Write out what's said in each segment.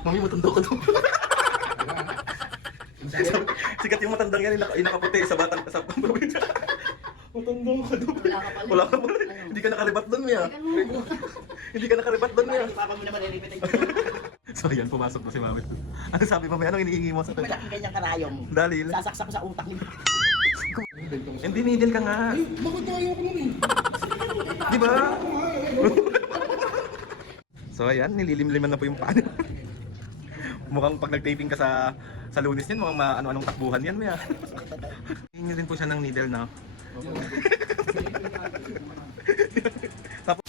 Mami, matanda ka daw. Sikat yung matandang yan, yung nakaputi sa batang sa probinsya. Matanda ka daw. Wala ka pala. Hindi ka nakaribat doon, Mia. Hindi ka nakaribat doon, Mia. Papa mo naman nilipit. So yan, pumasok na si Mami. Ano sabi mo, Mia? Anong iniingi mo sa tayo? Malaking ganyang karayom. Dalil. Sasaksak ko sa utak ni Hindi, nidil ka nga. Bakit ayaw ko nun eh? Di ba? So ayan, nililimliman na po yung paan. Mukhang pag nag-taping ka sa Lunes yan, mukhang ano-anong takbuhan yan, Mia. Hingi din po siya ng needle, no? Tapos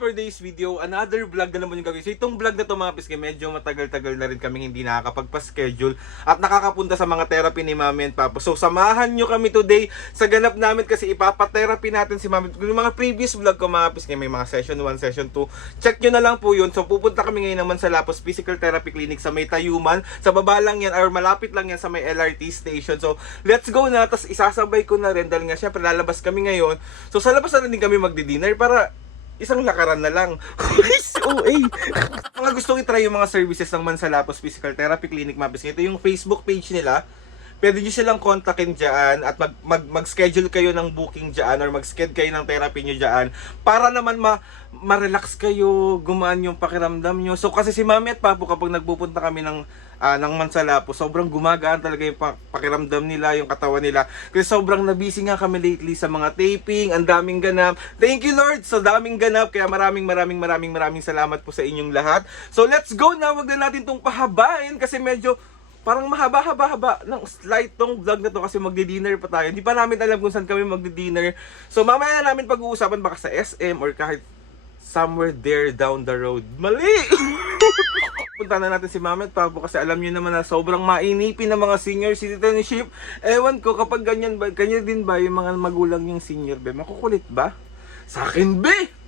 for today's video, another vlog na naman yung gagawin. So itong vlog na to mga piske, medyo matagal-tagal na rin kaming hindi nakakapagpa-schedule at nakakapunta sa mga therapy ni Mami and Papa. So samahan nyo kami today sa ganap namin kasi ipapa-therapy natin si Mami. Yung mga previous vlog ko mga piske, may mga session 1, session 2. Check nyo na lang po yun. So pupunta kami ngayon naman sa Lapos Physical Therapy Clinic sa may Tayuman. Sa baba lang yan or malapit lang yan sa may LRT station. So let's go na. Tapos isasabay ko na rin dahil nga syempre lalabas kami ngayon. So sa labas na rin din kami magdi-dinner para isang lakaran na lang. Mga gustong i-try yung mga services ng Mansalapos Physical Therapy Clinic Mapis. Ito yung Facebook page nila. Pwede nyo silang kontakin dyan at mag-schedule kayo ng booking dyan or mag-schedule kayo ng therapy nyo dyan para naman ma-relax kayo, gumaan yung pakiramdam nyo. So kasi si Mami at Papo kapag nagpupunta kami ng Mansalapos, sobrang gumagaan talaga yung pakiramdam nila, yung katawan nila. Kasi sobrang nabisi nga kami lately sa mga taping, ang daming ganap. Thank you Lord, so daming ganap. Kaya maraming salamat po sa inyong lahat. So let's go na, wag na natin tong pahabain kasi medyo parang mahaba ng slight tong vlog na to kasi magdi-dinner pa tayo. Hindi pa namin alam kung saan kami magdi-dinner. So mamaya na namin pag-uusapan baka sa SM or kahit somewhere there down the road. Mali! Punta na natin si Mami at Papo kasi alam niyo naman na sobrang mainipin ng mga senior citizenship. Ewan ko kapag ganyan din ba yung mga magulang yung senior be? Makukulit ba? Sa akin be!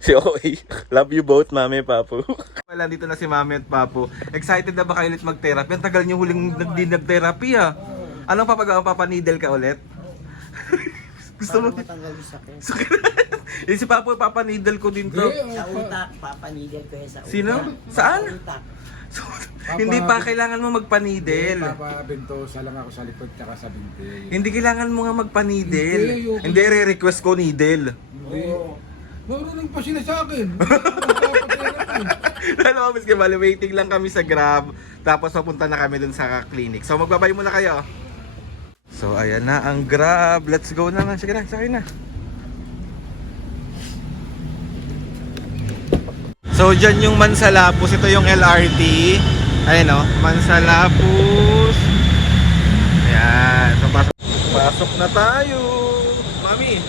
Si OA, love you both Mami at Papo. Wala dito na si Mami at Papo. Excited na ba kayo ulit mag-therapy? Ang tagal niyo huling nag-therapy ah. Anong papanidel ka ulit? Gusto mo? Matanggal yung sakit. Yung si Papo, papanidel ko din to. Sa utak, papanigil ko sa utak. Sino? Saan? Sa utak. So, hindi pa kailangan mo magpanidel. Papabentosa lang ako sa likod tsaka sa binti. Hindi kailangan mo nga magpanidel. Hindi, ayoko. Hindi, re-request ko needle. Hindi. Marunong pa sila sa akin. Ano mo, miski bali, waiting lang kami sa Grab. Tapos papunta na kami dun sa clinic. So magbabay muna kayo. So ayan na ang Grab. Let's go na nga. Sige na, sakay na. So dyan yung Mansalapos. Ito yung LRT. Ayan o, Mansalapos. Ayan. So pasok na tayo. Mami,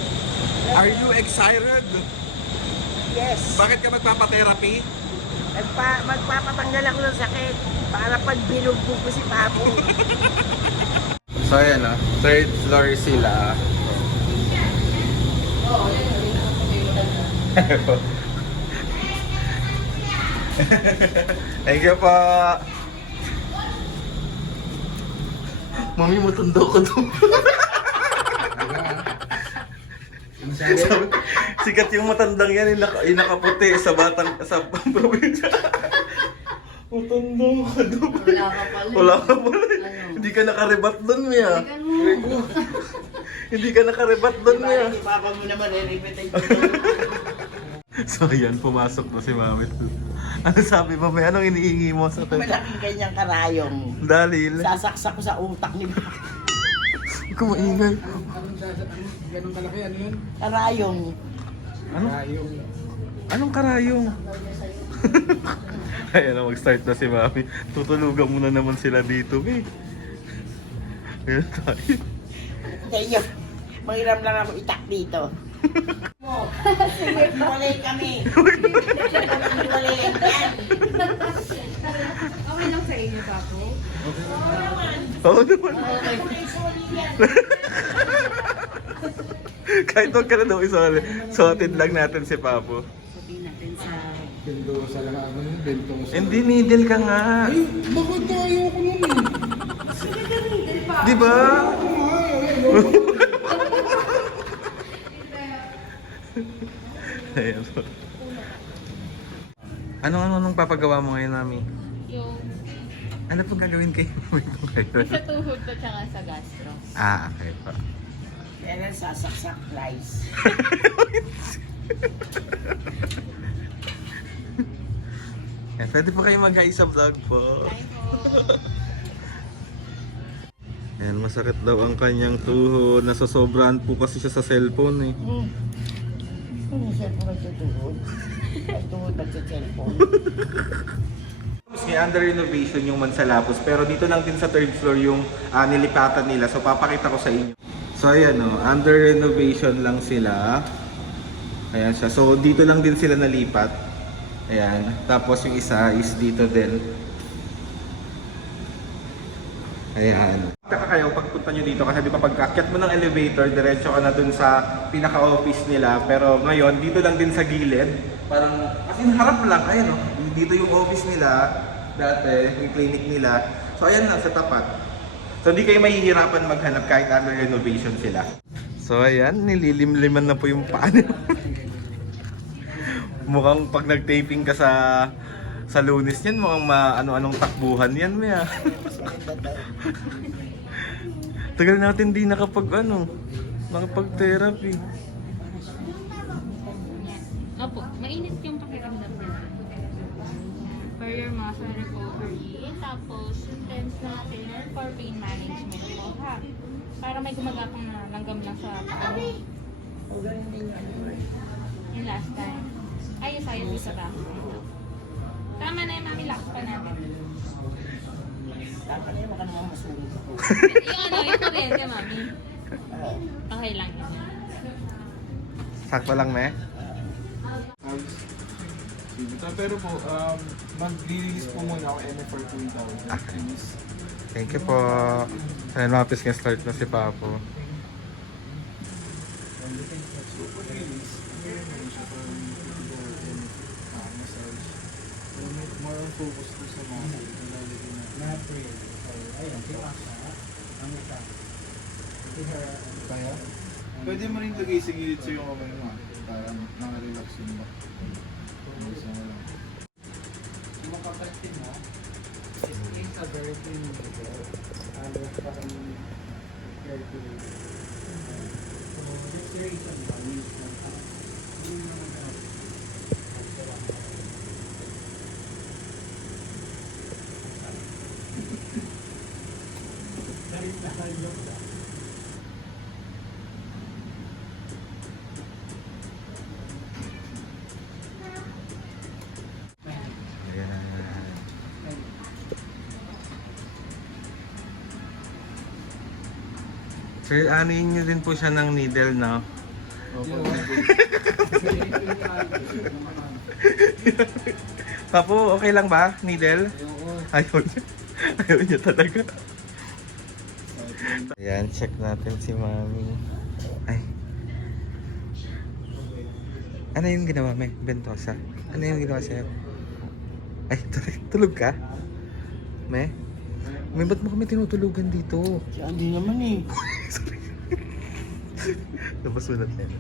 are you excited? Yes. Bakit ka magpapa-therapy? Magpapatanggal ako ng sakit para pag binugbog ko si Papo. So ayan o, third floor sila. Thank you po. Mami, matanda ka daw. Sikat yung matandang yan, yung nakaputi sa batang sa probinsya. Matanda ka daw. Wala ka pala. Hindi ka nakaribat doon, Mia. Hindi ka nakaribat doon, Mia. Papa mo naman nilipit. So ayan, pumasok na si Mami. Ano sabi mo, Mia? Anong iniingi mo sa tayo? Malaking ganyang karayom. Dalil. Sasaksak ko sa utak ni Huwag ka maingay. Ganun kalaki, ano yun? karayom. Ano? Karayong. Anong karayong? Ayan na, mag-start na si Mami. Tutulugan muna naman sila dito, eh. Ayan tayo. Kaya manghiram lang ako itak dito. Walay kami. Walay yan. Okay lang sa inyo, Papo? Oo naman. Kahit huwag ka na daw isali. Sorted lang natin si Papo. Sabihin natin sa... Bentosa lang ako nun, bentosa. Hindi, needle ka nga. Ay, bakit ayaw ko nun eh? Sige, Di ba? Ayan po. Anong papagawa mo ngayon, Mami? Yung Ano po gagawin kayo? sa tuhod ko tsaka sa gastro. Okay po. Yan ang sasaksak flies. Pwede po kayo mag-hi sa vlog po. Hi po. Yan, masakit daw ang kanyang tuhod. Nasosobrahan po kasi siya sa cellphone eh. Ano siya po nagtutuhod? Nagtuhod nagsa-cellphone. May under renovation yung Mansalapos, pero dito lang din sa third floor yung nilipatan nila. So papakita ko sa inyo. So ayan o, under renovation lang sila. Ayan siya. So dito lang din sila nalipat. Ayan. Tapos yung isa is dito din. Ayan. Taka kayo pagpunta nyo dito kasi di ba pagkaakyat mo ng elevator, diretso ka na dun sa pinaka-office nila. Pero ngayon, dito lang din sa gilid. Parang, kasi harap lang, ayan o. Dito yung office nila, dati, yung clinic nila. So ayan lang, sa tapat. So hindi kayo mahihirapan maghanap kahit under renovation sila. So ayan, nililimliman na po yung paan. Mukhang pag nag-taping ka sa Lunes yan, mukhang ano-anong takbuhan yan, Mia. Tagal natin di nakapag-therapy. Opo, mainit yung pakiramdam niya. For your muscle recovery, tapos intense natin for pain management po ha. Para may gumagapang na langgam lang sa paa. O ganun din yung ano. Yung last time. Ayos-ayos yung sa back. Tama na yung mami, lakas pa natin. Dapat na baka naman masulit ako. Yung kuryente, mami. Okay lang yun. Sakto lang, me. Pero po, mag-release po muna ako for 2,000. Please. Thank you po. Ayan, mapis nga start na si Papo. More on focus po sa mga kaya? Pwede mo rin lagay sa gilid sa yung kamay mo para naka-relax yung back. Sir, anuin niyo din po siya ng needle, no? Papo, okay lang ba? Needle? Ayaw niya. Ayaw niya talaga. Ayan, check natin si Mami. Ay. Ano yung ginawa, me? Bentosa? Ano yung ginawa sa'yo? Ay, tulog ka? Me? May ba't mo kami tinutulugan dito? Hindi naman eh. Tapos ulat na yun.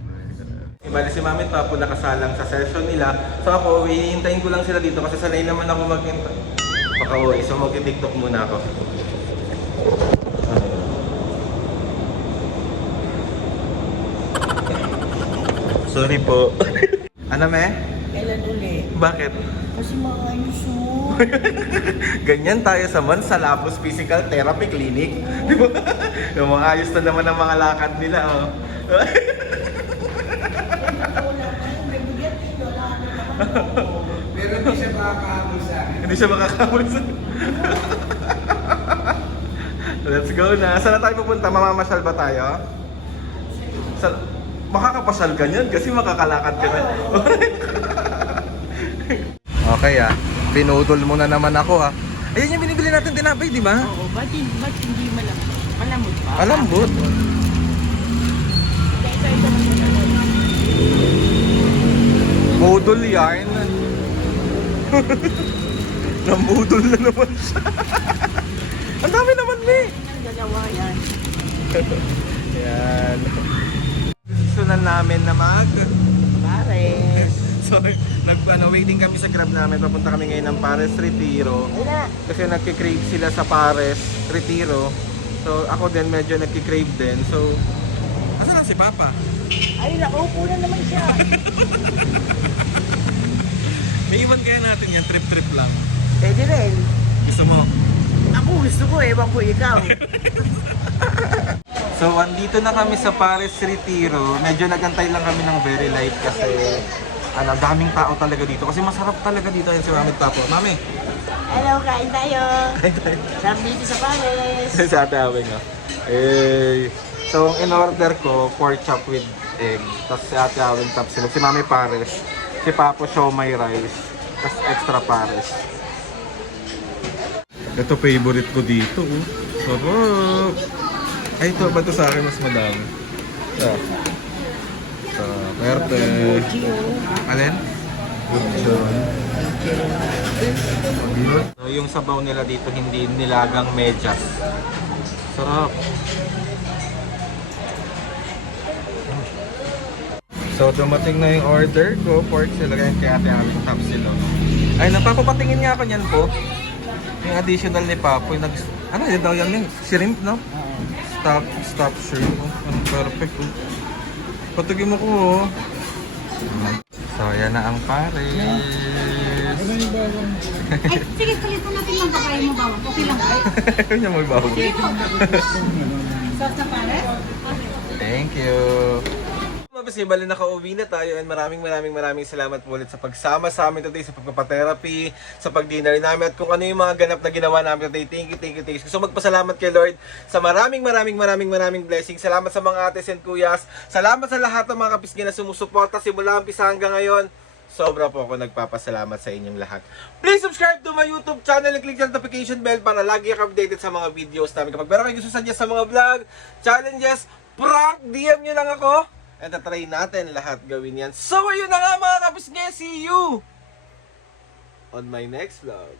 Bali si Mami at Papo nakasalang sa session nila. So ako, hihintayin ko lang sila dito kasi sanay naman ako mag-hintay. Baka uwi, so mag-tiktok muna ako. Sorry po. Ano, me? Kailan uli? Bakit? Kasi mga ayuso. Ganyan tayo sa Mansalapos Physical Therapy Clinic. Di ba? Yung mga ayos na naman ang mga lakad nila, oh. Pero hindi siya makakahabol sa akin. Hindi siya makakahabol sa... Let's go na. Saan na tayo pupunta? Mamamasyal ba tayo? Makakapasal ka niyan kasi makakalakad ka na. Okay pinudol mo na naman ako Ayan yung binibili natin tinapay, di ba? Oo, ba't hindi malamot? Malamot pa? Malambot. Budol yarn. Nambudol na naman siya. Ang dami naman, me. Ang dalawa yan. Yan. Sunan namin na Pares. So, waiting kami sa Grab namin. Papunta kami ngayon ng Pares Retiro. Ayun na. Kasi nagkikrave sila sa Pares Retiro. So, ako din medyo nagkikrave din. So, asan na si Papa? Ay, nakaupo na naman siya. May iwan kaya natin yan, trip-trip lang. Pwede rin. Gusto mo? Ako gusto ko, ewan ko ikaw. So, andito na kami sa Pares Retiro. Medyo nagantay lang kami ng very light kasi daming tao talaga dito. Kasi masarap talaga dito yan si Mami Tapo. Mami! Hello, kain tayo. Kain tayo. Sarap dito sa Pares. Sa ate Awing, oh. So, ang in-order ko, pork chop with egg. Tapos si ate Awing tapsilog. Si Mami Pares. Si Papo siomay rice. Tapos extra Pares. Ito favorite ko dito, oh. Sarap! Ay, ito ba ito sa akin mas madami? Ito. Ito, perte. Alin? So, yung sabaw nila dito hindi nilagang medyas. Sarap. So, dumating na yung order ko. Pork sila kaya ate aming top sila. Ay, napapatingin niya ako niyan po. Yung additional ni Papo. Yung ano yun daw yan? Shrimp, no? Stop shrimp. Oh, perfect. Oh. Patugin mo ko. Oh. So, yan na ang Pares. Ay, sige, palitan natin lang baka mo bawang. Okay lang ba? Yan may bago. Sige po. Sauce na pare? Thank you. Mabas bali nakauwi na tayo and maraming salamat po ulit sa pagsama sa amin today sa pagpapa-therapy, sa pag-dinner namin at kung ano yung mga ganap na ginawa namin today. Thank you. Gusto magpasalamat kay Lord sa maraming blessings. Salamat sa mga ates and kuyas. Salamat sa lahat ng mga kapisngi na sumusuporta simula umpisa hanggang ngayon. Sobra po ako nagpapasalamat sa inyong lahat. Please subscribe to my YouTube channel and click the notification bell para lagi ka updated sa mga videos namin. Kapag meron kayo gusto suggest sa mga vlog, challenges, prank, DM nyo lang ako. And tatry natin lahat gawin yan. So ayun na nga mga kapisngi, see you on my next vlog.